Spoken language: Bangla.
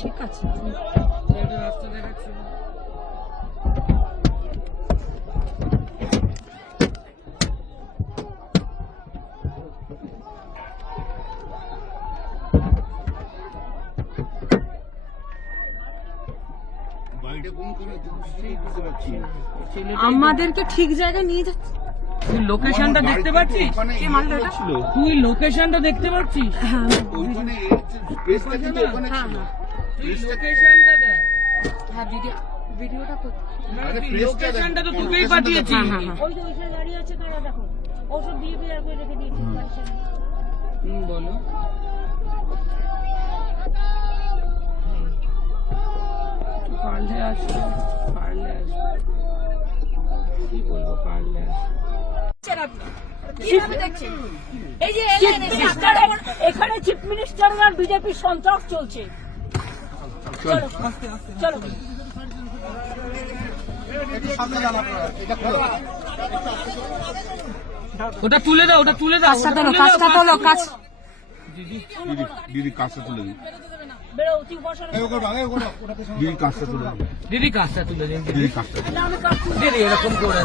ঠিক আছে। রাস্তা দেখাচ্ছে আমাদেরকে ঠিক জায়গায় নিয়ে যাচ্ছে। তুই লোকেশনটা দেখতে পাচ্ছিস? কে মারলো এটা? তুই লোকেশনটা দেখতে পাচ্ছিস? হ্যাঁ তুই লোকেশনটা দেখ। হ্যাঁ ভিডিওটা করছি। লোকেশনটা তো তোকেই পাঠিয়েছি। ওই যে ওইখানে দাঁড়িয়ে আছে তোরা দেখো ওষুধ দিয়ে বের করে রেখে দিয়েছি বাড়ির সামনে। বলো পারলে আসবে, পারলে আসবে, কি বলবো, পারলে আসবে। এই যে এখানে চিফ মিনিস্টার আর বিজেপির সন্ত্রাস চলছে। চলো চলো ওটা তুলে দাও, ওটা তুলে দাও, কাজটা তোলো কাজ। দিদি কাজটা তুলে দিন, বেরো তুই বসানো দিদি কাজটা তুলে দিন, দিদি কাজটা তুলে দিন, দিদি কাজটা আমি কাজ দিদি এরকম করে